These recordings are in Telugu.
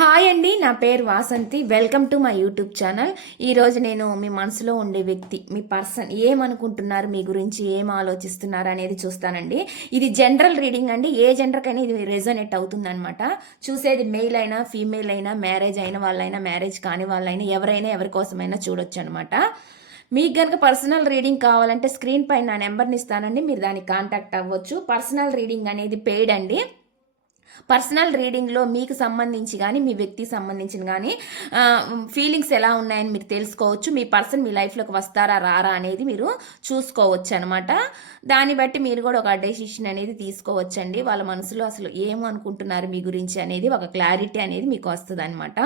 హాయ్ అండి, నా పేరు Vasanthi. Welcome to my YouTube channel. ఈరోజు నేను మీ మనసులో ఉండే వ్యక్తి, మీ పర్సన్ ఏమనుకుంటున్నారు, మీ గురించి ఏం ఆలోచిస్తున్నారు అనేది చూస్తానండి. ఇది జనరల్ రీడింగ్ అండి. ఏ జెండర్కైనా ఇది రెజోనేట్ అవుతుందన్నమాట. చూసేది మెయిల్ అయినా, ఫీమేల్ అయినా, మ్యారేజ్ అయిన వాళ్ళైనా, మ్యారేజ్ కాని వాళ్ళైనా, ఎవరైనా ఎవరి కోసమైనా చూడొచ్చు అనమాట. మీకు కనుక పర్సనల్ రీడింగ్ కావాలంటే స్క్రీన్ పైన నా నెంబర్ని ఇస్తానండి, మీరు దానికి కాంటాక్ట్ అవ్వచ్చు. పర్సనల్ రీడింగ్ అనేది పెయిడ్ అండి. పర్సనల్ రీడింగ్లో మీకు సంబంధించి కానీ మీ వ్యక్తికి సంబంధించిన కానీ ఫీలింగ్స్ ఎలా ఉన్నాయని మీరు తెలుసుకోవచ్చు. మీ పర్సన్ మీ లైఫ్లోకి వస్తారా రారా అనేది మీరు చూసుకోవచ్చు అనమాట. దాన్ని బట్టి మీరు కూడా ఒక డెసిషన్ అనేది తీసుకోవచ్చండి. వాళ్ళ మనసులో అసలు ఏమనుకుంటున్నారు మీ గురించి అనేది ఒక క్లారిటీ అనేది మీకు వస్తుంది అనమాట.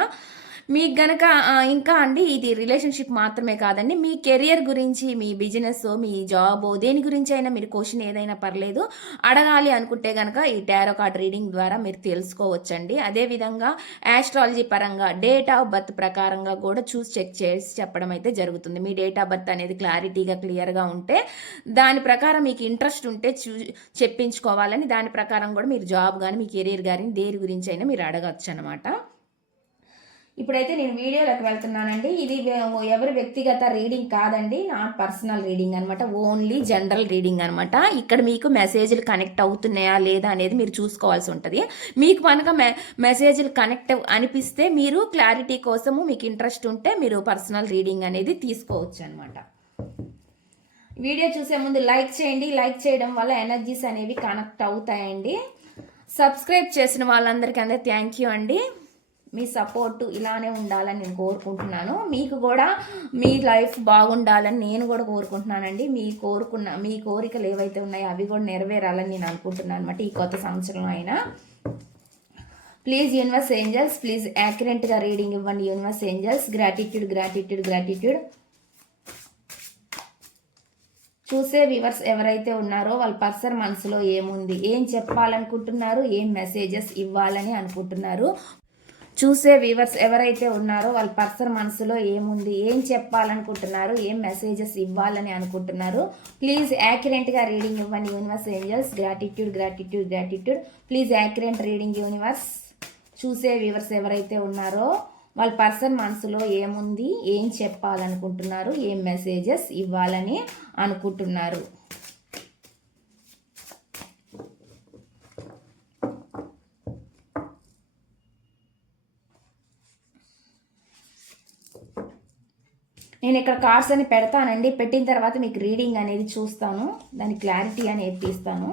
మీకు గనక ఇంకా అండి, ఇది రిలేషన్షిప్ మాత్రమే కాదండి, మీ కెరియర్ గురించి, మీ బిజినెస్, మీ జాబ్, దేని గురించి అయినా మీరు క్వశ్చన్ ఏదైనా పర్లేదు అడగాలి అనుకుంటే కనుక ఈ టారో కార్డ్ రీడింగ్ ద్వారా మీరు తెలుసుకోవచ్చండి. అదేవిధంగా యాస్ట్రాలజీ పరంగా డేట్ ఆఫ్ బర్త్ ప్రకారంగా కూడా చూసి చెక్ చేసి చెప్పడం అయితే జరుగుతుంది. మీ డేట్ ఆఫ్ బర్త్ అనేది క్లారిటీగా క్లియర్గా ఉంటే, దాని ప్రకారం మీకు ఇంట్రెస్ట్ ఉంటే చెప్పించుకోవాలని, దాని ప్రకారం కూడా మీరు జాబ్ కానీ మీ కెరీర్ కానీ దేని గురించి అయినా మీరు అడగచ్చు అనమాట. ఇప్పుడైతే నేను వీడియోలోకి వెళ్తున్నానండి. ఇది ఎవరి వ్యక్తిగత రీడింగ్ కాదండి, నాట్ పర్సనల్ రీడింగ్ అనమాట, ఓన్లీ జనరల్ రీడింగ్ అనమాట. ఇక్కడ మీకు మెసేజ్లు కనెక్ట్ అవుతున్నాయా లేదా అనేది మీరు చూసుకోవాల్సి ఉంటుంది. మీకు కనుక మెసేజ్లు కనెక్ట్ అనిపిస్తే మీరు క్లారిటీ కోసము మీకు ఇంట్రెస్ట్ ఉంటే మీరు పర్సనల్ రీడింగ్ అనేది తీసుకోవచ్చు అనమాట. వీడియో చూసే ముందు లైక్ చేయండి. లైక్ చేయడం వల్ల ఎనర్జీస్ అనేవి కనెక్ట్ అవుతాయండి. సబ్స్క్రైబ్ చేసిన వాళ్ళందరికీ అందరూ థ్యాంక్ యూ అండి. మీ సపోర్టు ఇలానే ఉండాలని నేను కోరుకుంటున్నాను. మీకు కూడా మీ లైఫ్ బాగుండాలని నేను కూడా కోరుకుంటున్నానండి. మీ కోరికలు ఏవైతే ఉన్నాయో అవి కూడా నెరవేరాలని నేను అనుకుంటున్నాను అనమాట. ఈ కొత్త సంవత్సరంలో అయినా ప్లీజ్ యూనివర్స్ ఏంజల్స్, ప్లీజ్ యాక్యురేట్గా రీడింగ్ ఇవ్వండి universe angels. Gratitude gratitude gratitude. చూసే వ్యూవర్స్ ఎవరైతే ఉన్నారో వాళ్ళ పర్సన్ మనసులో ఏముంది, ఏం చెప్పాలనుకుంటున్నారు, ఏం మెసేజెస్ ఇవ్వాలని అనుకుంటున్నారు. చూసే వ్యూవర్స్ ఎవరైతే ఉన్నారో వాళ్ళ పర్సన్ మనసులో ఏముంది, ఏం చెప్పాలనుకుంటున్నారు, ఏం మెసేజెస్ ఇవ్వాలని అనుకుంటున్నారు. ప్లీజ్ యాక్యురేట్గా రీడింగ్ ఇవ్వండి universe angels. Gratitude gratitude gratitude. Please accurate reading universe. చూసే వ్యూవర్స్ ఎవరైతే ఉన్నారో వాళ్ళ పర్సన్ మనసులో ఏముంది, ఏం చెప్పాలనుకుంటున్నారు, ఏం మెసేజెస్ ఇవ్వాలని అనుకుంటున్నారు. నేను ఇక్కడ కార్డ్స్ అని పెడతానండి. పెట్టిన తర్వాత మీకు రీడింగ్ అనేది చూస్తాను, దాని క్లారిటీ అనేది తీస్తాను.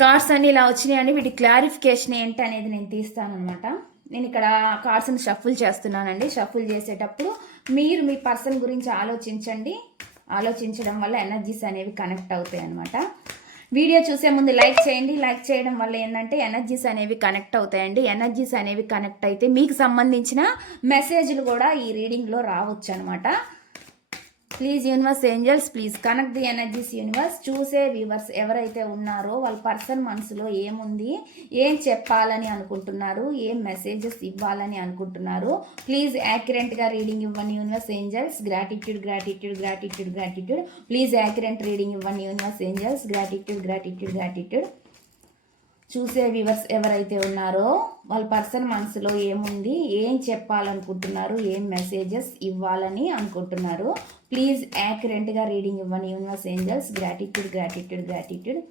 కార్డ్స్ అన్ని ఇలా వచ్చినాయండి. వీటి క్లారిఫికేషన్ ఏంటి అనేది నేను తీస్తానమాట. నేను ఇక్కడ కార్డ్స్ని షఫుల్ చేస్తున్నానండి. షఫుల్ చేసేటప్పుడు మీరు మీ పర్సన్ గురించి ఆలోచించండి. ఆలోచించడం వల్ల ఎనర్జీస్ అనేవి కనెక్ట్ అవుతాయి అనమాట. వీడియో చూసే ముందు లైక్ చేయండి. లైక్ చేయడం వల్ల ఏంటంటే ఎనర్జీస్ అనేవి కనెక్ట్ అవుతాయండి. ఎనర్జీస్ అనేవి కనెక్ట్ అయితే మీకు సంబంధించిన మెసేజ్లు కూడా ఈ రీడింగ్లో రావచ్చు అనమాట. Please universe angels, please connect the energies universe. చూసే వ్యూవర్స్ ఎవరైతే ఉన్నారో వాళ్ళ పర్సన్ మనసులో ఏముంది, ఏం చెప్పాలని అనుకుంటున్నారు, ఏం మెసేజెస్ ఇవ్వాలని అనుకుంటున్నారు. ప్లీజ్ యాక్యురేట్గా రీడింగ్ ఇవ్వండి universe angels. Gratitude gratitude gratitude gratitude. Please accurate reading ఇవ్వండి universe angels. Gratitude gratitude gratitude. చూసే వ్యూవర్స్ ఎవరైతే ఉన్నారో వాళ్ళ పర్సన్ మనసులో ఏముంది, ఏం చెప్పాలనుకుంటున్నారు, ఏం మెసేజెస్ ఇవ్వాలని అనుకుంటున్నారు. ప్లీజ్ యాక్యురేట్గా రీడింగ్ ఇవ్వండి universe angels. Gratitude gratitude gratitude.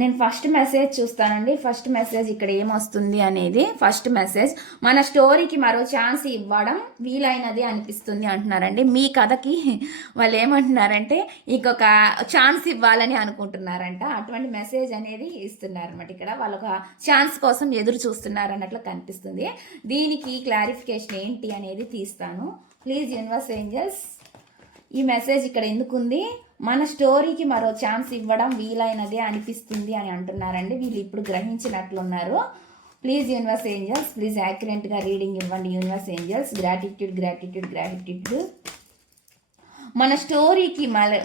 నేను ఫస్ట్ మెసేజ్ చూస్తానండి. ఫస్ట్ మెసేజ్ ఇక్కడ ఏమొస్తుంది అనేది. ఫస్ట్ మెసేజ్, మన స్టోరీకి మరో ఛాన్స్ ఇవ్వడం వీలైనది అనిపిస్తుంది అంటున్నారండి. మీ కథకి వాళ్ళు ఏమంటున్నారంటే ఇంకొక ఛాన్స్ ఇవ్వాలని అనుకుంటున్నారంట. అటువంటి మెసేజ్ అనేది ఇస్తున్నారన్నమాట. ఇక్కడ వాళ్ళు ఒక ఛాన్స్ కోసం ఎదురు చూస్తున్నారు అన్నట్లు కనిపిస్తుంది. దీనికి క్లారిఫికేషన్ ఏంటి అనేది తీస్తాను. ప్లీజ్ యూనివర్స్ ఏంజల్స్, ఈ మెసేజ్ ఇక్కడ ఎందుకుంది? మన స్టోరీకి మరో ఛాన్స్ ఇవ్వడం వీలైనదే అనిపిస్తుంది అని అంటున్నారండి. వీళ్ళు ఇప్పుడు గ్రహించినట్లున్నారు. ప్లీజ్ యూనివర్స్ ఏంజల్స్, ప్లీజ్ యాక్యురేట్గా రీడింగ్ ఇవ్వండి universe angels. Gratitude gratitude gratitude. మన స్టోరీకి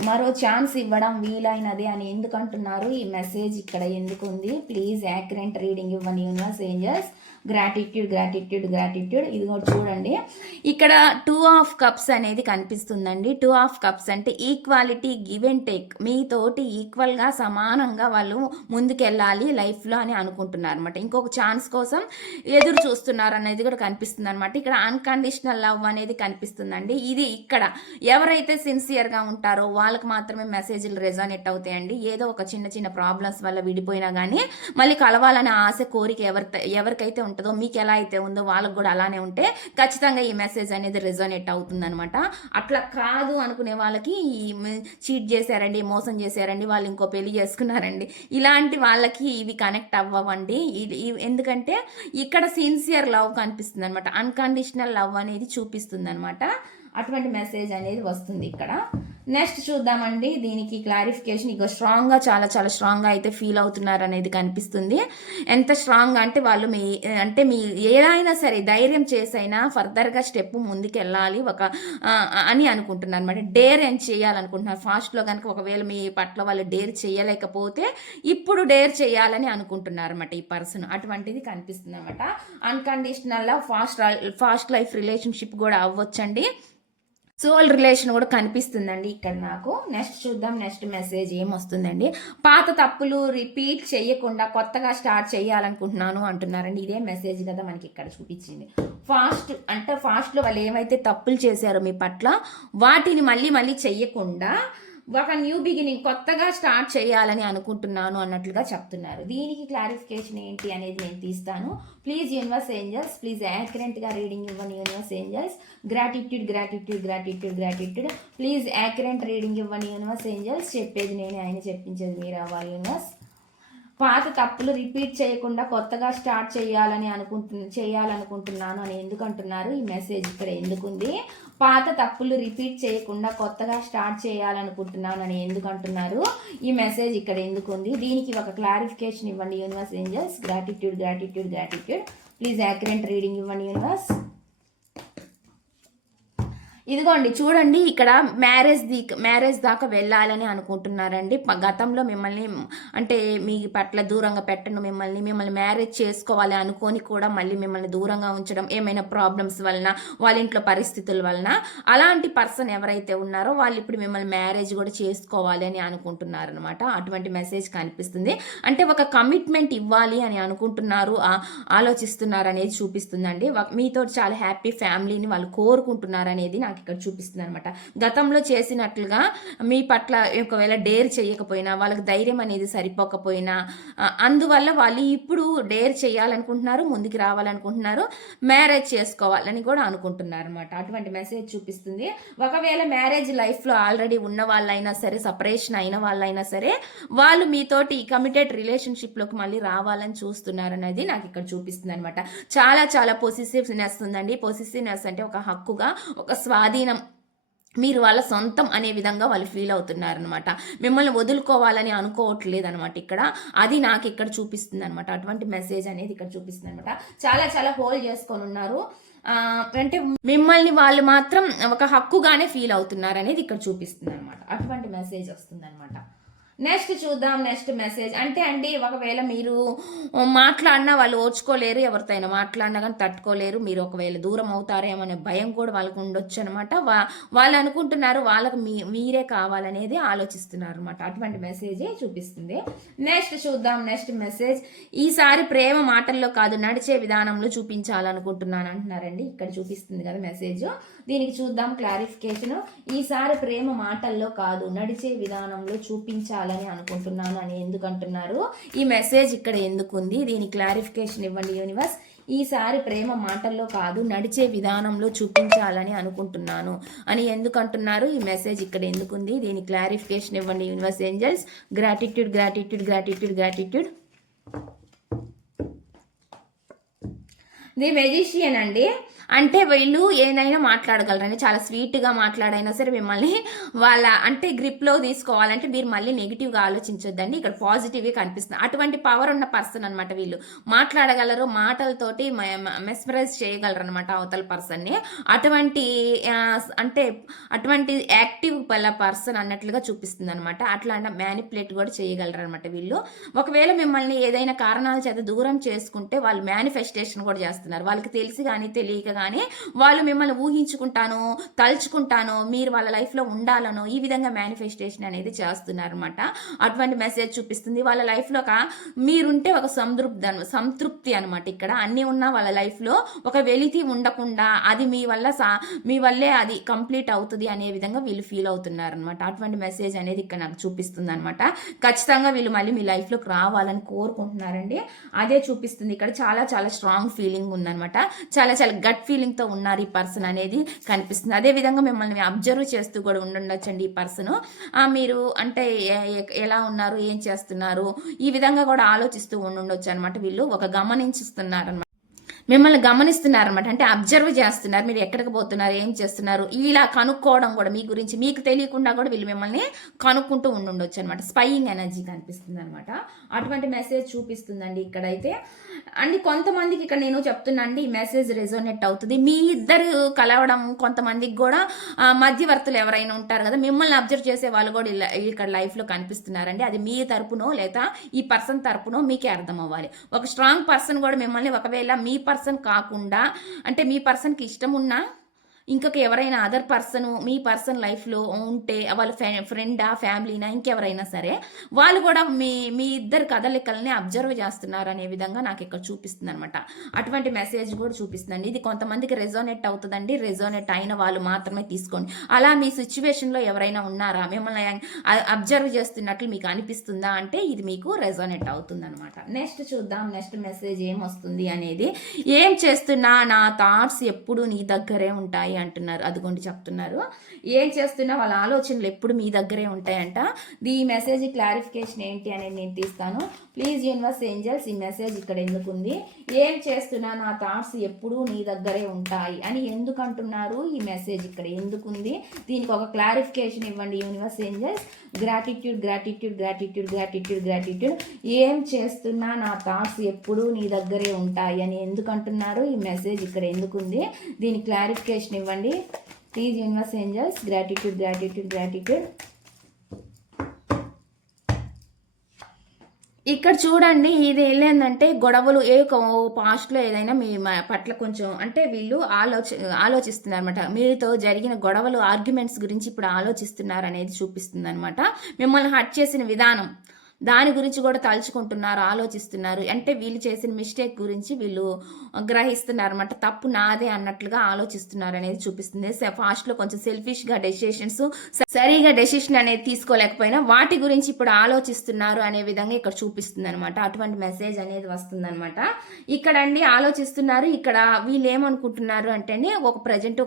మరో ఛాన్స్ ఇవ్వడం వీలైనది అని ఎందుకు అంటున్నారు? ఈ మెసేజ్ ఇక్కడ ఎందుకు ఉంది? ప్లీజ్ యాక్యురేట్ రీడింగ్ ఇవ్వండి universe angels. Gratitude gratitude gratitude. ఇది కూడా చూడండి, ఇక్కడ 2 ఆఫ్ కప్స్ అనేది కనిపిస్తుందండి. 2 ఆఫ్ కప్స్ అంటే ఈక్వాలిటీ, గివ్ అండ్ టేక్. మీతోటి ఈక్వల్గా సమానంగా వాళ్ళు ముందుకెళ్ళాలి లైఫ్లో అని అనుకుంటున్నారు అనమాట. ఇంకొక ఛాన్స్ కోసం ఎదురు చూస్తున్నారు అనేది కూడా కనిపిస్తుంది అనమాట. ఇక్కడ అన్కండిషనల్ లవ్ అనేది కనిపిస్తుందండి. ఇది ఇక్కడ ఎవరైతే సిన్సియర్గా ఉంటారో వాళ్ళకి మాత్రమే మెసేజ్లు రెజోనేట్ అవుతాయండి. ఏదో ఒక చిన్న చిన్న ప్రాబ్లమ్స్ వల్ల విడిపోయినా కానీ మళ్ళీ కలవాలనే ఆశ, కోరిక ఎవరికైతే ఉంటుందో, మీకు ఎలా అయితే ఉందో వాళ్ళకు కూడా అలానే ఉంటే ఖచ్చితంగా ఈ మెసేజ్ అనేది రెజోనేట్ అవుతుంది అనమాట. అట్లా కాదు అనుకునే వాళ్ళకి చీట్ చేశారండి, మోసం చేశారండి, వాళ్ళు ఇంకో పెళ్లి చేసుకున్నారండి, ఇలాంటి వాళ్ళకి ఇవి కనెక్ట్ అవ్వండి. ఎందుకంటే ఇక్కడ సిన్సియర్ లవ్ కనిపిస్తుంది అనమాట. అన్కండిషనల్ లవ్ అనేది చూపిస్తుంది అనమాట. అటువంటి మెసేజ్ అనేది వస్తుంది ఇక్కడ. నెక్స్ట్ చూద్దామండి. దీనికి క్లారిఫికేషన్, ఇక స్ట్రాంగ్గా చాలా చాలా స్ట్రాంగ్గా అయితే ఫీల్ అవుతున్నారు అనేది కనిపిస్తుంది. ఎంత స్ట్రాంగ్ అంటే వాళ్ళు మీ ఏదైనా సరే ధైర్యం చేసైనా ఫర్దర్గా స్టెప్ ముందుకు వెళ్ళాలి అని అనుకుంటున్నారు అనమాట. డేర్ ఏం చేయాలనుకుంటున్నారు. ఫాస్ట్లో కనుక ఒకవేళ మీ పట్ల వాళ్ళు డేర్ చేయలేకపోతే ఇప్పుడు డేర్ చేయాలని అనుకుంటున్నారు అనమాట ఈ పర్సన్. అటువంటిది కనిపిస్తుంది అనమాట. అన్కండిషనల్గా ఫాస్ట్ లైఫ్ రిలేషన్షిప్ కూడా అవ్వచ్చండి. సోల్ రిలేషన్ కూడా కనిపిస్తుందండి ఇక్కడ నాకు. నెక్స్ట్ చూద్దాం, నెక్స్ట్ మెసేజ్ ఏమొస్తుందండి. పాత తప్పులు రిపీట్ చేయకుండా కొత్తగా స్టార్ట్ చేయాలనుకుంటున్నాను అంటున్నారండి. ఇదే మెసేజ్ కదా మనకి ఇక్కడ చూపించింది. ఫాస్ట్లో వాళ్ళు ఏమైతే తప్పులు చేశారో మీ పట్ల వాటిని మళ్ళీ చెయ్యకుండా ఒక న్యూ బిగినింగ్, కొత్తగా స్టార్ట్ చేయాలని అనుకుంటున్నాను అన్నట్లుగా చెప్తున్నారు. దీనికి క్లారిఫికేషన్ ఏంటి అనేది నేను తీస్తాను. ప్లీజ్ యూనివర్స్ ఏంజల్స్, ప్లీజ్ యాక్యురేట్గా రీడింగ్ ఇవ్వండి universe angels. Gratitude gratitude gratitude gratitude. Please accurate reading ఇవ్వండి యూనివర్స్ ఏంజల్స్. చెప్పేది నేనే, ఆయన చెప్పించేది మీరు అవ్వాలి యూనివర్స్. పాత తప్పులు రిపీట్ చేయకుండా కొత్తగా స్టార్ట్ చేయాలనుకుంటున్నాను అని ఎందుకు అంటున్నారు? ఈ మెసేజ్ ఇక్కడ ఎందుకుంది? పాత తప్పులు రిపీట్ చేయకుండా కొత్తగా స్టార్ట్ చేయాలనుకుంటున్నాను అని ఎందుకు అంటున్నారు? ఈ మెసేజ్ ఇక్కడ ఎందుకుంది? దీనికి ఒక క్లారిఫికేషన్ ఇవ్వండి universe angels. Gratitude gratitude gratitude. Please accurate reading ఇవ్వండి యూనివర్స్. ఇదిగోండి చూడండి, ఇక్కడ మ్యారేజ్ దాకా వెళ్ళాలని అనుకుంటున్నారండి. గతంలో మిమ్మల్ని అంటే మీ పట్ల దూరంగా పెట్టను, మిమ్మల్ని మ్యారేజ్ చేసుకోవాలి అనుకొని కూడా మళ్ళీ మిమ్మల్ని దూరంగా ఉంచడం, ఏమైనా ప్రాబ్లమ్స్ వలన, వాళ్ళ ఇంట్లో పరిస్థితుల వలన, అలాంటి పర్సన్ ఎవరైతే ఉన్నారో వాళ్ళు ఇప్పుడు మిమ్మల్ని మ్యారేజ్ కూడా చేసుకోవాలి అని అనుకుంటున్నారు అనమాట. అటువంటి మెసేజ్ కనిపిస్తుంది. అంటే ఒక కమిట్మెంట్ ఇవ్వాలి అని అనుకుంటున్నారు, ఆలోచిస్తున్నారు అనేది చూపిస్తుందండి. మీతో చాలా హ్యాపీ ఫ్యామిలీని వాళ్ళు కోరుకుంటున్నారు అనేది నాకు ఇక్కడ చూపిస్తుంది అనమాట. గతంలో చేసినట్లుగా మీ పట్ల ఒకవేళ డేర్ చేయకపోయినా, వాళ్ళకి ధైర్యం అనేది సరిపోకపోయినా, అందువల్ల వాళ్ళు ఇప్పుడు డేర్ చేయాలనుకుంటున్నారు, ముందుకు రావాలనుకుంటున్నారు, మ్యారేజ్ చేసుకోవాలని కూడా అనుకుంటున్నారు అనమాట. అటువంటి మెసేజ్ చూపిస్తుంది. ఒకవేళ మ్యారేజ్ లైఫ్లో ఆల్రెడీ ఉన్న వాళ్ళైనా సరే, సపరేషన్ అయిన వాళ్ళైనా సరే, వాళ్ళు మీతోటి కమిటెడ్ రిలేషన్షిప్లోకి మళ్ళీ రావాలని చూస్తున్నారు అనేది నాకు ఇక్కడ చూపిస్తుంది అనమాట. చాలా చాలా పొసిసివ్నెస్ ఉందండి. పొసిసివ్నెస్ అంటే ఒక హక్కుగా, ఒక స్వాధీనం, మీరు వాళ్ళ సొంతం అనే విధంగా వాళ్ళు ఫీల్ అవుతున్నారనమాట. మిమ్మల్ని వదులుకోవాలని అనుకోవట్లేదు అనమాట ఇక్కడ. అది నాకు ఇక్కడ చూపిస్తుంది అనమాట. అటువంటి మెసేజ్ అనేది ఇక్కడ చూపిస్తుంది అనమాట. చాలా చాలా హోల్డ్ చేసుకొని ఉన్నారు, అంటే మిమ్మల్ని వాళ్ళు మాత్రం ఒక హక్కుగానే ఫీల్ అవుతున్నారు అనేది ఇక్కడ చూపిస్తుంది అనమాట. అటువంటి మెసేజ్ వస్తుంది అనమాట. నెక్స్ట్ చూద్దాం, నెక్స్ట్ మెసేజ్. అంటే అండి, ఒకవేళ మీరు మాట్లాడినా వాళ్ళు ఓర్చుకోలేరు, ఎవరితో అయినా మాట్లాడినా కానీ తట్టుకోలేరు, మీరు ఒకవేళ దూరం అవుతారేమో అనే భయం కూడా వాళ్ళకు ఉండొచ్చు అనమాట. వాళ్ళు అనుకుంటున్నారు వాళ్ళకు మీరే కావాలనేది ఆలోచిస్తున్నారు అనమాట. అటువంటి మెసేజే చూపిస్తుంది. నెక్స్ట్ చూద్దాం, నెక్స్ట్ మెసేజ్. ఈసారి ప్రేమ మాటల్లో కాదు, నడిచే విధానంలో చూపించాలనుకుంటున్నాను అంటున్నారండి. ఇక్కడ చూపిస్తుంది కదా మెసేజ్. దీనికి చూద్దాం క్లారిఫికేషన్. ఈసారి ప్రేమ మాటల్లో కాదు, నడిచే విధానంలో చూపించాలి చూపించాలని అనుకుంటున్నాను అని ఎందుకు అంటున్నారు, ఈ మెసేజ్ ఇక్కడ ఎందుకు ఉంది, దీని క్లారిఫికేషన్ ఇవ్వండి యూనివర్స్. ఈసారి ప్రేమ మాటల్లో కాదు నడిచే విధానంలో చూపించాలని అనుకుంటున్నాను అని ఎందుకు అంటున్నారు, ఈ మెసేజ్ ఇక్కడ ఎందుకుంది, దీని క్లారిఫికేషన్ ఇవ్వండి universe angels. Gratitude gratitude gratitude gratitude. The magician అండి, అంటే వీళ్ళు ఏదైనా మాట్లాడగలరండి, చాలా స్వీట్గా మాట్లాడైనా సరే మిమ్మల్ని వాళ్ళ అంటే గ్రిప్లో తీసుకోవాలంటే మీరు మళ్ళీ నెగిటివ్గా ఆలోచించొద్దండి, ఇక్కడ పాజిటివ్గా కనిపిస్తుంది. అటువంటి పవర్ ఉన్న పర్సన్ అనమాట వీళ్ళు. మాట్లాడగలరు, మాటలతోటి మెస్మరైజ్ చేయగలరు అనమాట అవతల పర్సన్ని. అటువంటి అంటే అటువంటి యాక్టివ్ పర్సన్ అన్నట్లుగా చూపిస్తుంది అనమాట. అట్లా మ్యానిపులేట్ కూడా చేయగలరు అనమాట వీళ్ళు. ఒకవేళ మిమ్మల్ని ఏదైనా కారణాల చేత దూరం చేసుకుంటే వాళ్ళు మేనిఫెస్టేషన్ కూడా చేస్తున్నారు. వాళ్ళకి తెలిసి కానీ తెలియక కానీ వాళ్ళు మిమ్మల్ని ఊహించుకుంటాను, తలుచుకుంటాను, మీరు వాళ్ళ లైఫ్లో ఉండాలనో ఈ విధంగా మేనిఫెస్టేషన్ అనేది చేస్తున్నారు అనమాట. అటువంటి మెసేజ్ చూపిస్తుంది. వాళ్ళ లైఫ్లో మీరుంటే ఒక సంతృప్తి అనమాట. ఇక్కడ అన్నీ ఉన్నా వాళ్ళ లైఫ్లో ఒక వెలితి ఉండకుండా అది మీ వల్లే అది కంప్లీట్ అవుతుంది అనే విధంగా వీళ్ళు ఫీల్ అవుతున్నారు అనమాట. అటువంటి మెసేజ్ అనేది ఇక్కడ నాకు చూపిస్తుంది అనమాట. ఖచ్చితంగా వీళ్ళు మళ్ళీ మీ లైఫ్లోకి రావాలని కోరుకుంటున్నారండి, అదే చూపిస్తుంది ఇక్కడ. చాలా చాలా స్ట్రాంగ్ ఫీలింగ్ ఉందనమాట, చాలా చాలా గట్ ఫీలింగ్తో ఉన్నారు ఈ పర్సన్ అనేది కనిపిస్తుంది. అదేవిధంగా మిమ్మల్ని అబ్జర్వ్ చేస్తూ కూడా ఉండొచ్చండి ఈ పర్సన్. మీరు అంటే ఎలా ఉన్నారు, ఏం చేస్తున్నారు, ఈ విధంగా కూడా ఆలోచిస్తూ ఉండొచ్చు అనమాట. వీళ్ళు ఒక గమనించుతున్నారు అనమాట, మిమ్మల్ని గమనిస్తున్నారనమాట. అంటే అబ్జర్వ్ చేస్తున్నారు, మీరు ఎక్కడికి పోతున్నారు, ఏం చేస్తున్నారు, ఇలా కనుక్కోవడం కూడా మీ గురించి మీకు తెలియకుండా కూడా వీళ్ళు మిమ్మల్ని కనుక్కుంటూ ఉండొచ్చు అనమాట. స్పైయింగ్ ఎనర్జీ కనిపిస్తుంది అనమాట. అటువంటి మెసేజ్ చూపిస్తుందండి ఇక్కడైతే. అండ్ కొంతమందికి ఇక్కడ నేను చెప్తున్నా అండి, ఈ మెసేజ్ రెజోనేట్ అవుతుంది. మీ ఇద్దరు కలవడం, కొంతమందికి కూడా మధ్యవర్తులు ఎవరైనా ఉంటారు కదా, మిమ్మల్ని అబ్జర్వ్ చేసే వాళ్ళు కూడా ఇక్కడ లైఫ్లో కనిపిస్తున్నారండి. అది మీ తరపునో లేదా ఈ పర్సన్ తరపునో మీకే అర్థం అవ్వాలి. ఒక స్ట్రాంగ్ పర్సన్ కూడా మిమ్మల్ని ఒకవేళ మీ పర్సన్ కాకుండా అంటే మీ పర్సన్కి ఇష్టం ఉన్నా ఇంకొక ఎవరైనా అదర్ పర్సన్ మీ పర్సన్ లైఫ్లో ఉంటే వాళ్ళ ఫ్రెండా ఫ్యామిలీనా ఇంకెవరైనా సరే వాళ్ళు కూడా మీ ఇద్దరు కదలికల్ని అబ్జర్వ్ చేస్తున్నారు అనే విధంగా నాకు ఇక్కడ చూపిస్తుంది అనమాట. అటువంటి మెసేజ్ కూడా చూపిస్తుందండి. ఇది కొంతమందికి రెజోనేట్ అవుతుందండి, రెజోనేట్ అయిన వాళ్ళు మాత్రమే తీసుకోండి. అలా మీ సిచ్యువేషన్లో ఎవరైనా ఉన్నారా, మిమ్మల్ని అబ్జర్వ్ చేస్తున్నట్లు మీకు అనిపిస్తుందా అంటే ఇది మీకు రెజోనేట్ అవుతుంది అనమాట. నెక్స్ట్ చూద్దాం, నెక్స్ట్ మెసేజ్ ఏం వస్తుంది అనేది. ఏం చేస్తున్నా నా థాట్స్ ఎప్పుడు నీ దగ్గరే ఉంటాయి అంటున్నారు. అదిగోండి చెప్తున్నారు, ఏం చేస్తున్నా వాళ్ళ ఆలోచనలు ఎప్పుడు మీ దగ్గరే ఉంటాయంట. ఈ మెసేజ్ క్లారిఫికేషన్ ఏంటి అనేది నేను తీస్తాను. ప్లీజ్ యూనివర్స్ ఏంజల్స్, ఈ మెసేజ్ ఇక్కడ ఎందుకుంది, ఏం చేస్తున్నా నా థాట్స్ ఎప్పుడు నీ దగ్గరే ఉంటాయి అని ఎందుకు అంటున్నారు, ఈ మెసేజ్ ఇక్కడ ఎందుకుంది, దీనికి ఒక క్లారిఫికేషన్ ఇవ్వండి universe angels. Gratitude gratitude gratitude gratitude gratitude. ఏం చేస్తున్నా నా థాట్స్ ఎప్పుడు నీ దగ్గరే ఉంటాయి అని ఎందుకు అంటున్నారు, ఈ మెసేజ్ ఇక్కడ ఎందుకుంది, దీని క్లారిఫికేషన్ ఇవ్వండి please universe angels. Gratitude gratitude gratitude. ఇక్కడ చూడండి, ఇది ఏంటంటే గొడవలు పాస్ట్లో ఏదైనా మీ పట్ల కొంచెం అంటే వీళ్ళు ఆలోచిస్తున్నారు అనమాట. మీతో జరిగిన గొడవలు ఆర్గ్యుమెంట్స్ గురించి ఇప్పుడు ఆలోచిస్తున్నారు అనేది చూపిస్తుంది అనమాట. మిమ్మల్ని హర్ట్ చేసిన విధానం దాని గురించి కూడా తలుచుకుంటున్నారు, ఆలోచిస్తున్నారు. అంటే వీళ్ళు చేసిన మిస్టేక్ గురించి వీళ్ళు గ్రహిస్తున్నారు అనమాట. తప్పు నాదే అన్నట్లుగా ఆలోచిస్తున్నారు అనేది చూపిస్తుంది. ఫాస్ట్లో కొంచెం సెల్ఫిష్గా డెసిషన్స్ సరిగా డెసిషన్ అనేది తీసుకోలేకపోయినా వాటి గురించి ఇప్పుడు ఆలోచిస్తున్నారు అనే విధంగా ఇక్కడ చూపిస్తుంది అనమాట. అటువంటి మెసేజ్ అనేది వస్తుంది అనమాట. ఇక్కడ అండి ఆలోచిస్తున్నారు. ఇక్కడ వీళ్ళు ఏమనుకుంటున్నారు అంటే అండి, ఒక ప్రజెంట్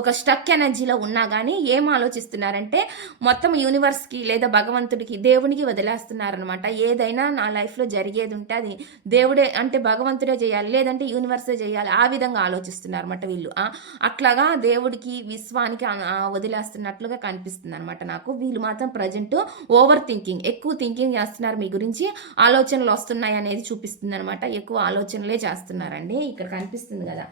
ఒక స్టక్ ఎనర్జీలో ఉన్నా కానీ ఏం ఆలోచిస్తున్నారంటే మొత్తం యూనివర్స్కి లేదా భగవంతుడికి దేవునికి వదిలేస్తున్నారు అనమాట. ఏదైనా నా లైఫ్లో జరిగేది ఉంటే అది దేవుడే అంటే భగవంతుడే చేయాలి, లేదంటే యూనివర్సే చేయాలి, ఆ విధంగా ఆలోచిస్తున్నారు అనమాట వీళ్ళు. అట్లాగా దేవుడికి విశ్వానికి వదిలేస్తున్నట్లుగా కనిపిస్తుంది అనమాట నాకు. వీళ్ళు మాత్రం ప్రజెంట్ ఓవర్ థింకింగ్, ఎక్కువ థింకింగ్ చేస్తున్నారు, మీ గురించి ఆలోచనలు వస్తున్నాయి అనేది చూపిస్తుంది అనమాట. ఎక్కువ ఆలోచనలే చేస్తున్నారండి ఇక్కడ కనిపిస్తుంది కదా.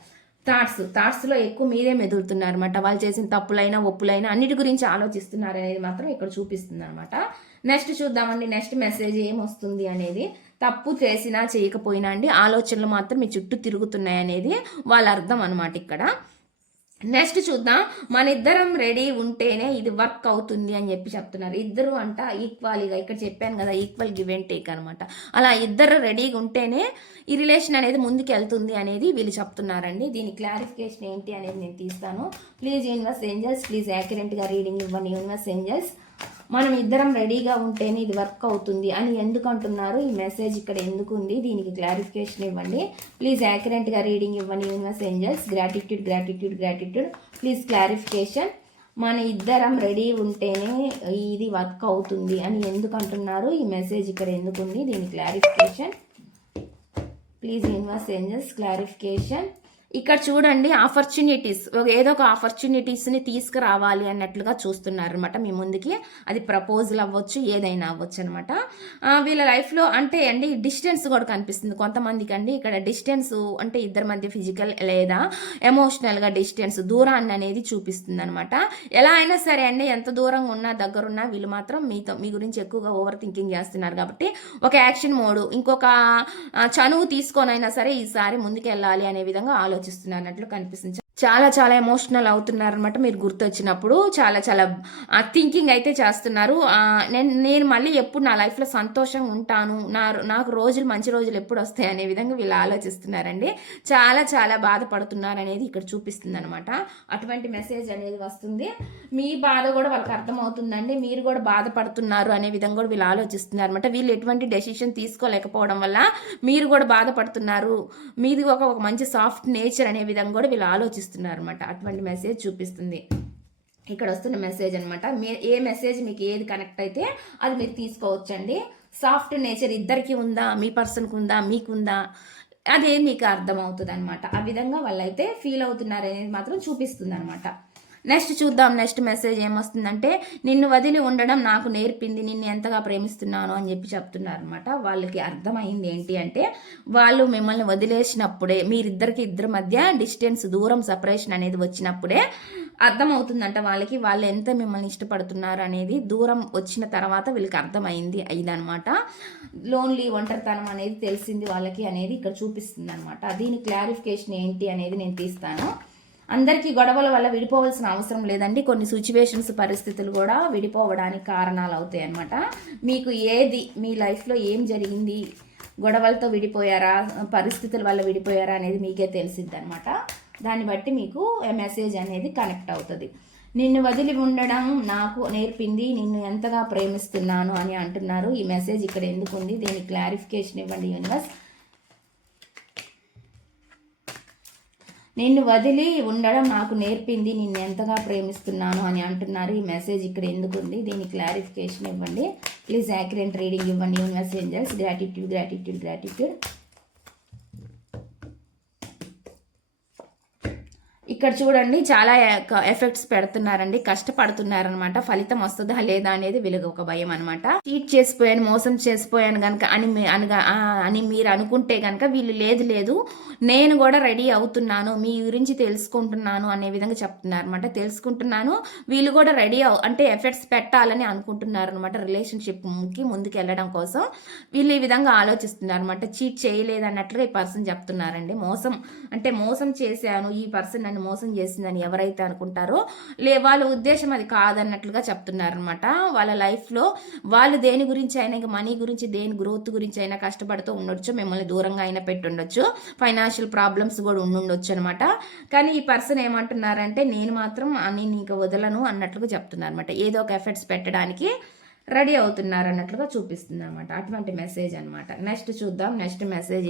థాట్స్లో ఎక్కువ మీరే మెదులుతున్నారు అనమాట. వాళ్ళు చేసిన తప్పులైనా ఒప్పులైనా అన్నిటి గురించి ఆలోచిస్తున్నారు అనేది మాత్రం ఇక్కడ చూపిస్తుంది అనమాట. నెక్స్ట్ చూద్దామండి, నెక్స్ట్ మెసేజ్ ఏమొస్తుంది అనేది. తప్పు చేసినా చేయకపోయినా అండి ఆలోచనలు మాత్రం మీ చుట్టూ తిరుగుతున్నాయి అనేది వాళ్ళ అర్థం అనమాట ఇక్కడ. నెక్స్ట్ చూద్దాం, మన ఇద్దరం రెడీ ఉంటేనే ఇది వర్క్ అవుతుంది అని చెప్తున్నారు. ఇద్దరు అంట ఈక్వాల్గా, ఇక్కడ చెప్పాను కదా ఈక్వల్ గివ్ అండ్ టేక్ అనమాట. అలా ఇద్దరు రెడీగా ఉంటేనే ఈ రిలేషన్ అనేది ముందుకు వెళ్తుంది అనేది వీళ్ళు చెప్తున్నారండి. దీని క్లారిఫికేషన్ ఏంటి అనేది నేను తీస్తాను. ప్లీజ్ యూనివర్స్ ఏంజల్స్, ప్లీజ్ యాక్యురేట్గా రీడింగ్ ఇవ్వండి యూనివర్స్ ఏంజల్స్. మనం ఇద్దరం రెడీగా ఉంటేనే ఇది వర్క్ అవుతుంది అని ఎందుకు అంటున్నారు, ఈ మెసేజ్ ఇక్కడ ఎందుకు ఉంది, దీనికి క్లారిఫికేషన్ ఇవ్వండి. ప్లీజ్ యాక్యురేట్గా రీడింగ్ ఇవ్వండి universe angels. Gratitude gratitude gratitude. Please clarification. మన ఇద్దరం రెడీ ఉంటేనే ఇది వర్క్ అవుతుంది అని ఎందుకు అంటున్నారు, ఈ మెసేజ్ ఇక్కడ ఎందుకు ఉంది, దీని clarification. Please universe angels clarification. ఇక్కడ చూడండి, ఆపర్చునిటీస్, ఏదో ఒక ఆపర్చునిటీస్ని తీసుకురావాలి అన్నట్లుగా చూస్తున్నారు అనమాట మీ ముందుకి. అది ప్రపోజల్ అవ్వచ్చు, ఏదైనా అవ్వచ్చు అనమాట. వీళ్ళ లైఫ్లో అంటే అండి డిస్టెన్స్ కూడా కనిపిస్తుంది కొంతమందికి అండి. ఇక్కడ డిస్టెన్స్ అంటే ఇద్దరి మధ్య ఫిజికల్ లేదా ఎమోషనల్గా డిస్టెన్స్, దూరాన్ని అనేది చూపిస్తుంది అనమాట. ఎలా అయినా సరే అండి, ఎంత దూరంగా ఉన్నా దగ్గరున్నా వీళ్ళు మాత్రం మీ గురించి ఎక్కువగా ఓవర్ థింకింగ్ చేస్తున్నారు. కాబట్టి ఒక యాక్షన్ మోడు, ఇంకొక చనువు తీసుకొనైనా సరే ఈసారి ముందుకు వెళ్ళాలి అనే విధంగా ఆలోచిస్తున్నట్లు కనిపిస్తుంది. చాలా చాలా ఎమోషనల్ అవుతున్నారు అనమాట మీరు గుర్తొచ్చినప్పుడు. చాలా చాలా థింకింగ్ అయితే చేస్తున్నారు. నేను మళ్ళీ ఎప్పుడు నా లైఫ్లో సంతోషంగా ఉంటాను, నాకు రోజులు మంచి రోజులు ఎప్పుడు వస్తాయి అనే విధంగా వీళ్ళు ఆలోచిస్తున్నారండి. చాలా చాలా బాధపడుతున్నారు అనేది ఇక్కడ చూపిస్తుంది అనమాట. అటువంటి మెసేజ్ అనేది వస్తుంది. మీ బాధ కూడా వాళ్ళకి అర్థమవుతుందండి. మీరు కూడా బాధపడుతున్నారు అనే విధంగా కూడా వీళ్ళు ఆలోచిస్తున్నారు అనమాట. వీళ్ళు ఎటువంటి డెసిషన్ తీసుకోలేకపోవడం వల్ల మీరు కూడా బాధపడుతున్నారు. మీది ఒక మంచి సాఫ్ట్ నేచర్ అనే విధంగా కూడా వీళ్ళు ఆలోచిస్తున్నారు అనమాట. అటువంటి మెసేజ్ చూపిస్తుంది ఇక్కడ వస్తున్న మెసేజ్ అనమాట. ఏ మెసేజ్ మీకు ఏది కనెక్ట్ అయితే అది మీరు తీసుకోవచ్చండి. సాఫ్ట్ నేచర్ ఇద్దరికి ఉందా, మీ పర్సన్కి ఉందా, మీకుందా, అదే మీకు అర్థమవుతుంది అనమాట. ఆ విధంగా వాళ్ళైతే ఫీల్ అవుతున్నారు అనేది మాత్రం చూపిస్తుంది అనమాట. నెక్స్ట్ చూద్దాం. నెక్స్ట్ మెసేజ్ ఏమొస్తుందంటే, నిన్ను వదిలి ఉండడం నాకు నేర్పింది, నిన్ను ఎంతగా ప్రేమిస్తున్నాను అని చెప్పి చెప్తున్నారు అనమాట. వాళ్ళకి అర్థమైంది ఏంటి అంటే, వాళ్ళు మిమ్మల్ని వదిలేసినప్పుడే, మీరిద్దరికి ఇద్దరి మధ్య డిస్టెన్స్, దూరం, సపరేషన్ అనేది వచ్చినప్పుడే అర్థమవుతుందంట వాళ్ళకి, వాళ్ళు ఎంత మిమ్మల్ని ఇష్టపడుతున్నారు అనేది. దూరం వచ్చిన తర్వాత వీళ్ళకి అర్థమైంది ఇదనమాట. లోన్లీ, ఒంటరితనం అనేది తెలిసింది వాళ్ళకి అనేది ఇక్కడ చూపిస్తుంది అనమాట. దీని క్లారిఫికేషన్ ఏంటి అనేది నేను తీస్తాను. అందరికీ గొడవల వల్ల విడిపోవాల్సిన అవసరం లేదండి. కొన్ని సిచ్యువేషన్స్, పరిస్థితులు కూడా విడిపోవడానికి కారణాలు అవుతాయి అన్నమాట. మీకు ఏది మీ లైఫ్లో ఏం జరిగింది, గొడవలతో విడిపోయారా, పరిస్థితుల వల్ల విడిపోయారా అనేది మీకే తెలిసిద్ది అనమాట. దాన్ని బట్టి మీకు మెసేజ్ అనేది కనెక్ట్ అవుతుంది. నిన్ను వదిలి ఉండడం నాకు నేర్పింది, నిన్ను ఎంతగా ప్రేమిస్తున్నాను అని అంటున్నారు. ఈ మెసేజ్ ఇక్కడ ఎందుకు ఉంది, దీని క్లారిఫికేషన్ ఇవ్వండి యూనివర్స్. నిన్ను వదిలి ఉండడం నాకు నేర్పింది, నిన్ను ఎంతగా ప్రేమిస్తున్నాను అని అంటున్నారు. ఈ మెసేజ్ ఇక్కడ ఎందుకు ఉంది, దీని క్లారిఫికేషన్ ఇవ్వండి. ప్లీజ్ యాక్యురేట్ రీడింగ్ ఇవ్వండి universe angels. Gratitude gratitude gratitude. ఇక్కడ చూడండి, చాలా ఎఫెక్ట్స్ పెడుతున్నారండి, కష్టపడుతున్నారనమాట. ఫలితం వస్తుందా లేదా అనేది వీళ్ళకి ఒక భయం అనమాట. చీట్ చేసిపోయాను, మోసం చేసిపోయాను కనుక అని మీరు అనుకుంటే కనుక వీళ్ళు లేదు నేను కూడా రెడీ అవుతున్నాను, మీ గురించి తెలుసుకుంటున్నాను అనే విధంగా చెప్తున్నారు అనమాట. తెలుసుకుంటున్నాను, వీళ్ళు కూడా రెడీ అంటే ఎఫెక్ట్స్ పెట్టాలని అనుకుంటున్నారు అనమాట. రిలేషన్షిప్కి ముందుకు వెళ్ళడం కోసం వీళ్ళు ఈ విధంగా ఆలోచిస్తున్నారు అనమాట. చీట్ చేయలేదన్నట్లుగా ఈ పర్సన్ చెప్తున్నారండి. మోసం చేశాను, ఈ పర్సన్ నన్ను మోసం చేసిందని ఎవరైతే అనుకుంటారో వాళ్ళ ఉద్దేశం అది కాదన్నట్లుగా చెప్తున్నారనమాట. వాళ్ళ లైఫ్లో వాళ్ళు దేని గురించి అయినా, ఇంకా మనీ గురించి, దేని గ్రోత్ గురించి అయినా కష్టపడుతూ ఉండొచ్చు, మిమ్మల్ని దూరంగా అయినా పెట్టుండొచ్చు, ఫైనాన్షియల్ ప్రాబ్లమ్స్ కూడా ఉండుండొచ్చు అనమాట. కానీ ఈ పర్సన్ ఏమంటున్నారంటే, నేను మాత్రం నేను ఇంకా వదలను అన్నట్లుగా చెప్తున్నారు అనమాట. ఏదో ఒక ఎఫర్ట్స్ పెట్టడానికి రెడీ అవుతున్నారు అన్నట్లుగా చూపిస్తుంది అనమాట. అటువంటి మెసేజ్ అనమాట. నెక్స్ట్ చూద్దాం, నెక్స్ట్ మెసేజ్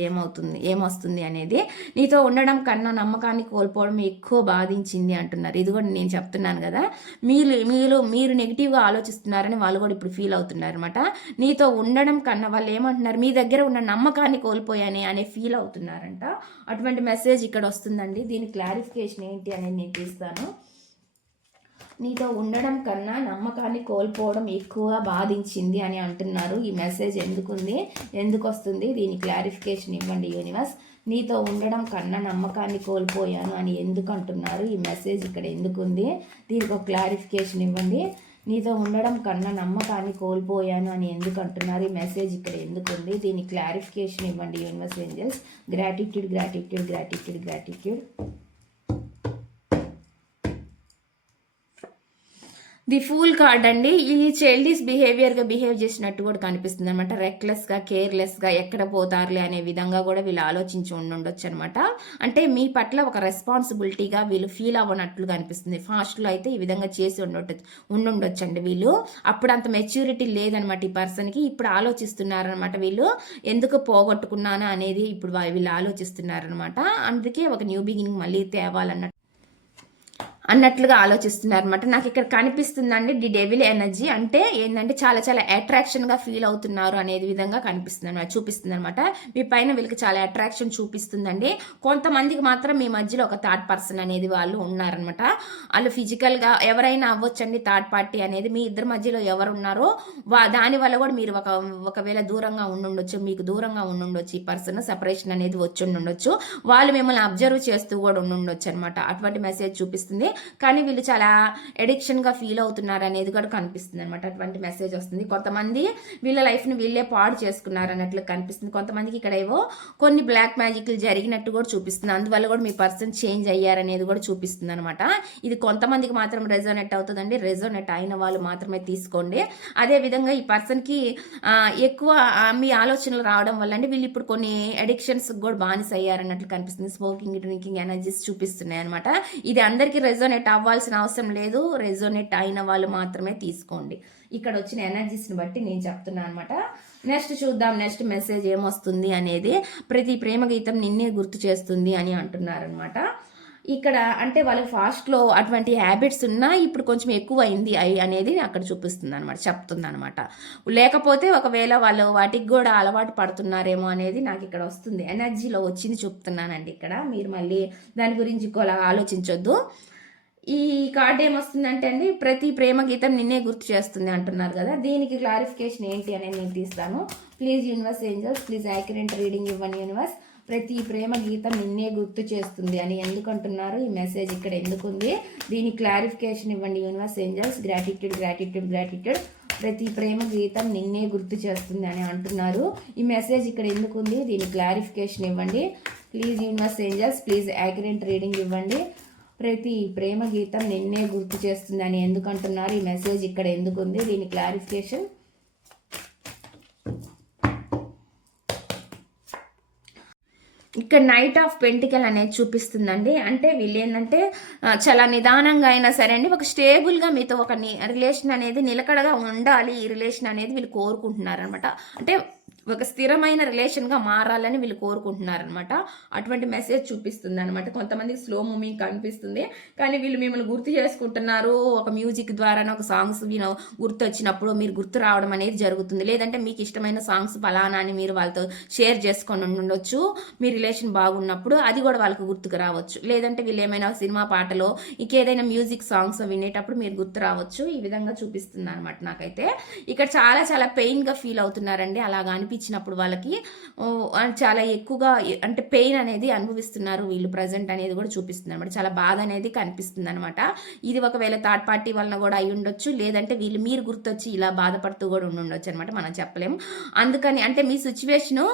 ఏమొస్తుంది అనేది. నీతో ఉండడం కన్నా నమ్మకాన్ని కోల్పోవడం ఎక్కువ బాధించింది అంటున్నారు. ఇది కూడా నేను చెప్తున్నాను కదా, మీరు నెగిటివ్గా ఆలోచిస్తున్నారని వాళ్ళు కూడా ఇప్పుడు ఫీల్ అవుతున్నారు అనమాట. నీతో ఉండడం కన్నా వాళ్ళు ఏమంటున్నారు, మీ దగ్గర ఉన్న నమ్మకాన్ని కోల్పోయానే అనే ఫీల్ అవుతున్నారంట. అటువంటి మెసేజ్ ఇక్కడ వస్తుందండి. దీని క్లారిఫికేషన్ ఏంటి అనేది నేను తీస్తాను. నీతో ఉండడం కన్నా నమ్మకాన్ని కోల్పోవడం ఎక్కువగా బాధించింది అని అంటున్నారు. ఈ మెసేజ్ ఎందుకు వస్తుంది, దీని క్లారిఫికేషన్ ఇవ్వండి యూనివర్స్. నీతో ఉండడం కన్నా నమ్మకాన్ని కోల్పోయాను అని ఎందుకు అంటున్నారు. ఈ మెసేజ్ ఇక్కడ ఎందుకు ఉంది, దీనికి ఒక క్లారిఫికేషన్ ఇవ్వండి. నీతో ఉండడం కన్నా నమ్మకాన్ని కోల్పోయాను అని ఎందుకు అంటున్నారు. ఈ మెసేజ్ ఇక్కడ ఎందుకు ఉంది, దీని క్లారిఫికేషన్ ఇవ్వండి universe angels. Gratitude gratitude gratitude gratitude. The fool card అండి. ఈ చైల్డిష్ బిహేవియర్గా బిహేవ్ చేసినట్టు కూడా కనిపిస్తుంది అనమాట. రెక్లెస్గా, కేర్లెస్గా ఎక్కడ పోతారులే అనే విధంగా కూడా వీళ్ళు ఆలోచించి ఉండుండొచ్చు అనమాట. అంటే మీ పట్ల ఒక రెస్పాన్సిబిలిటీగా వీళ్ళు ఫీల్ అవ్వనట్లుగా అనిపిస్తుంది. ఫాస్ట్లో అయితే ఈ విధంగా చేసి ఉండుండొచ్చు అండి వీళ్ళు. అప్పుడు అంత మెచ్యూరిటీ లేదనమాట ఈ పర్సన్కి. ఇప్పుడు ఆలోచిస్తున్నారనమాట వీళ్ళు, ఎందుకు పోగొట్టుకున్నాను అనేది ఇప్పుడు వీళ్ళు ఆలోచిస్తున్నారనమాట. అందుకే ఒక న్యూ బిగినింగ్ మళ్ళీ అన్నట్లుగా ఆలోచిస్తున్నారు అనమాట. నాకు ఇక్కడ కనిపిస్తుందండి ది డెవిల్ ఎనర్జీ. అంటే ఏంటంటే చాలా చాలా అట్రాక్షన్గా ఫీల్ అవుతున్నారు అనేది విధంగా కనిపిస్తుంది అనమాట, చూపిస్తుంది అనమాట. మీ పైన వీళ్ళకి చాలా అట్రాక్షన్ చూపిస్తుందండి. కొంతమందికి మాత్రం మీ మధ్యలో ఒక థర్డ్ పర్సన్ అనేది వాళ్ళు ఉన్నారనమాట. వాళ్ళు ఫిజికల్గా ఎవరైనా అవ్వచ్చండి. థర్డ్ పార్టీ అనేది మీ ఇద్దరి మధ్యలో ఎవరు ఉన్నారో దానివల్ల కూడా మీరు ఒకవేళ దూరంగా ఉండుండొచ్చు, మీకు దూరంగా ఉండుండొచ్చు. ఈ పర్సన్ సెపరేషన్ అనేది వచ్చి ఉండుండొచ్చు. వాళ్ళు మిమ్మల్ని అబ్జర్వ్ చేస్తూ కూడా ఉండుండొచ్చు అనమాట. అటువంటి మెసేజ్ చూపిస్తుంది. కానీ వీళ్ళు చాలా ఎడిక్షన్గా ఫీల్ అవుతున్నారు అనేది కూడా కనిపిస్తుంది అనమాట. అటువంటి మెసేజ్ వస్తుంది. కొంతమంది వీళ్ళ లైఫ్ని వీళ్ళే పాడు చేసుకున్నారు అన్నట్లు కనిపిస్తుంది. కొంతమందికి ఇక్కడ ఏవో కొన్ని బ్లాక్ మ్యాజిక్లు జరిగినట్టు కూడా చూపిస్తుంది. అందువల్ల కూడా మీ పర్సన్ చేంజ్ అయ్యారనేది కూడా చూపిస్తుంది అనమాట. ఇది కొంతమందికి మాత్రం రెజోనెట్ అవుతుందండి. రెజోనెట్ అయిన వాళ్ళు మాత్రమే తీసుకోండి. అదేవిధంగా ఈ పర్సన్కి ఎక్కువ మీ ఆలోచనలు రావడం వల్ల అండి వీళ్ళు ఇప్పుడు కొన్ని అడిక్షన్స్ కూడా బానిస అయ్యారన్నట్లు కనిపిస్తుంది. స్మోకింగ్, డ్రింకింగ్ ఎనర్జీస్ చూపిస్తున్నాయి అనమాట. ఇది అందరికీ రెజోనేట్ అవ్వాల్సిన అవసరం లేదు. రెజోనేట్ అయిన వాళ్ళు మాత్రమే తీసుకోండి. ఇక్కడ వచ్చిన ఎనర్జీస్ని బట్టి నేను చెప్తున్నాను అనమాట. నెక్స్ట్ చూద్దాం, నెక్స్ట్ మెసేజ్ ఏమొస్తుంది అనేది. ప్రతి ప్రేమ గీతం నిన్నే గుర్తు చేస్తుంది అని అంటున్నారనమాట. ఇక్కడ అంటే వాళ్ళకి ఫాస్ట్లో అటువంటి హ్యాబిట్స్ ఉన్నా ఇప్పుడు కొంచెం ఎక్కువ అయింది అనేది అక్కడ చూపిస్తుంది అనమాట, చెప్తుంది అనమాట. లేకపోతే ఒకవేళ వాళ్ళు వాటికి కూడా అలవాటు పడుతున్నారేమో అనేది నాకు ఇక్కడ వస్తుంది. ఎనర్జీలో వచ్చింది చెప్తున్నానండి ఇక్కడ. మీరు మళ్ళీ దాని గురించి ఇంకోలా ఆలోచించొద్దు. ఈ కార్డ్ ఏమొస్తుందంటే అండి, ప్రతి ప్రేమ గీతం నిన్నే గుర్తు చేస్తుంది అంటున్నారు కదా. దీనికి క్లారిఫికేషన్ ఏంటి అనేది నేను తీస్తాను. Please universe angels, please accurate reading ఇవ్వండి యూనివర్స్. ప్రతి ప్రేమ గీతం నిన్నే గుర్తు చేస్తుంది అని ఎందుకు అంటున్నారు? ఈ మెసేజ్ ఇక్కడ ఎందుకు ఉంది? దీని క్లారిఫికేషన్ ఇవ్వండి universe angels. Gratitude gratitude gratitude. ప్రతి ప్రేమ గీతం నిన్నే గుర్తు చేస్తుంది అని అంటున్నారు. ఈ మెసేజ్ ఇక్కడ ఎందుకు ఉంది? దీని క్లారిఫికేషన్ ఇవ్వండి. Please universe angels, please accurate reading ఇవ్వండి. ప్రతి ప్రేమ గీతం నిన్నే గుర్తు చేస్తుంది అని ఎందుకు అంటున్నారు? ఈ మెసేజ్ ఇక్కడ ఎందుకు ఉంది? దీని క్లారిఫికేషన్. ఇక్కడ నైట్ ఆఫ్ పెంటికల్ అనేది చూపిస్తుందండి. అంటే వీళ్ళు ఏంటంటే చాలా నిదానంగా అయినా సరే అండి ఒక స్టేబుల్గా మీతో ఒక రిలేషన్ అనేది నిలకడగా ఉండాలి. ఈ రిలేషన్ అనేది వీళ్ళు కోరుకుంటున్నారు అనమాట. అంటే ఒక స్థిరమైన రిలేషన్గా మారాలని వీళ్ళు కోరుకుంటున్నారనమాట. అటువంటి మెసేజ్ చూపిస్తుంది అనమాట. కొంతమందికి స్లో మూవింగ్ కనిపిస్తుంది, కానీ వీళ్ళు మిమ్మల్ని గుర్తు చేసుకుంటున్నారు. ఒక మ్యూజిక్ ద్వారానే ఒక సాంగ్స్ గుర్తు వచ్చినప్పుడు మీరు గుర్తు రావడం అనేది జరుగుతుంది. లేదంటే మీకు ఇష్టమైన సాంగ్స్ ఫలానా అని మీరు వాళ్ళతో షేర్ చేసుకొని ఉండొచ్చు. మీ రిలేషన్ బాగున్నప్పుడు అది కూడా వాళ్ళకి గుర్తుకు రావచ్చు. లేదంటే వీళ్ళు ఏమైనా సినిమా పాటలో ఇంకేదైనా మ్యూజిక్ సాంగ్స్ వినేటప్పుడు మీరు గుర్తు రావచ్చు. ఈ విధంగా చూపిస్తుంది అనమాట. నాకైతే ఇక్కడ చాలా చాలా పెయిన్గా ఫీల్ అవుతున్నారండి. అలాగా ఇచ్చినప్పుడు వాళ్ళకి చాలా ఎక్కువగా అంటే పెయిన్ అనేది అనుభవిస్తున్నారు వీళ్ళు ప్రజెంట్ అనేది కూడా చూపిస్తుంది అనమాట. చాలా బాధ అనేది కనిపిస్తుంది అనమాట. ఇది ఒకవేళ థర్డ్ పార్టీ వలన కూడా అయి ఉండొచ్చు. లేదంటే వీళ్ళు మీరు గుర్తొచ్చి ఇలా బాధపడుతూ కూడా ఉండొచ్చు అనమాట. మనం చెప్పలేము. అందుకని అంటే మీ సిచ్యువేషను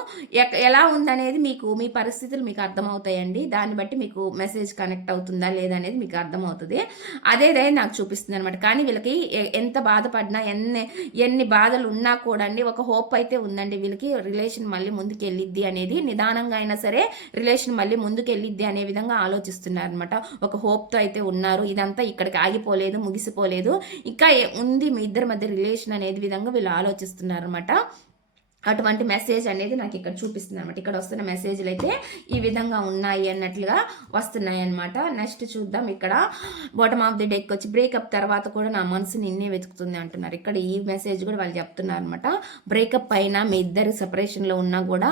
ఎలా ఉందనేది మీకు మీ పరిస్థితులు మీకు అర్థమవుతాయండి. దాన్ని బట్టి మీకు మెసేజ్ కనెక్ట్ అవుతుందా లేదా అనేది మీకు అర్థమవుతుంది. అదేదే నాకు చూపిస్తుంది అనమాట. కానీ వీళ్ళకి ఎంత బాధపడినా ఎన్ని బాధలు ఉన్నా కూడా అండి ఒక హోప్ అయితే ఉందండి. వీళ్ళకి రిలేషన్ మళ్ళీ ముందుకు వెళ్ళిద్ది అనేది, నిదానంగా అయినా సరే రిలేషన్ మళ్ళీ ముందుకు వెళ్ళిద్ది అనే విధంగా ఆలోచిస్తున్నారు అనమాట. ఒక హోప్తో అయితే ఉన్నారు. ఇదంతా ఇక్కడికి ఆగిపోలేదు, ముగిసిపోలేదు, ఇంకా ఉంది మీ ఇద్దరి మధ్య రిలేషన్ అనేది విధంగా వీళ్ళు ఆలోచిస్తున్నారు అనమాట. అటువంటి మెసేజ్ అనేది నాకు ఇక్కడ చూపిస్తుంది అనమాట. ఇక్కడ వస్తున్న మెసేజ్లు అయితే ఈ విధంగా ఉన్నాయి అన్నట్లుగా వస్తున్నాయి అనమాట. నెక్స్ట్ చూద్దాం. ఇక్కడ బాటమ్ ఆఫ్ ది డెక్ వచ్చి బ్రేకప్ తర్వాత కూడా నా మనసు నిన్నే వెతుకుతుంది అంటున్నారు. ఇక్కడ ఈ మెసేజ్ కూడా వాళ్ళు చెప్తున్నారు అనమాట. బ్రేకప్ అయినా మీ ఇద్దరు సెపరేషన్లో ఉన్నా కూడా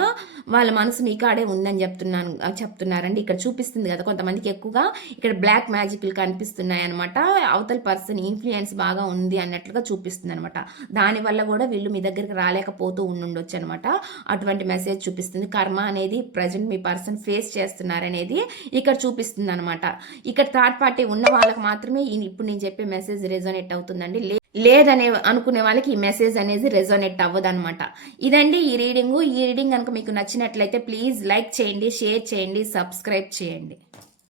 వాళ్ళ మనసు మీ కాడే ఉందని చెప్తున్నారండి. ఇక్కడ చూపిస్తుంది కదా. కొంతమందికి ఎక్కువగా ఇక్కడ బ్లాక్ మ్యాజిక్లు కనిపిస్తున్నాయి అనమాట. అవతల పర్సన్ ఇన్ఫ్లుయెన్స్ బాగా ఉంది అన్నట్లుగా చూపిస్తుంది అనమాట. దానివల్ల కూడా వీళ్ళు మీ దగ్గరికి రాలేకపోతూ ఉండు అనమాట. అటువంటి మెసేజ్ చూపిస్తుంది. కర్మ అనేది ప్రజెంట్ మీ పర్సన్ ఫేస్ చేస్తున్నారనేది ఇక్కడ చూపిస్తుంది అనమాట. ఇక్కడ థర్డ్ పార్టీ ఉన్న వాళ్ళకి మాత్రమే ఇప్పుడు నేను చెప్పే మెసేజ్ రెజోనేట్ అవుతుందండి. లేదనే అనుకునే వాళ్ళకి ఈ మెసేజ్ అనేది రెజోనేట్ అవ్వదు అనమాట. ఇదండి ఈ రీడింగ్ కనుక మీకు నచ్చినట్లయితే ప్లీజ్ లైక్ చేయండి, షేర్ చేయండి, సబ్స్క్రైబ్ చేయండి.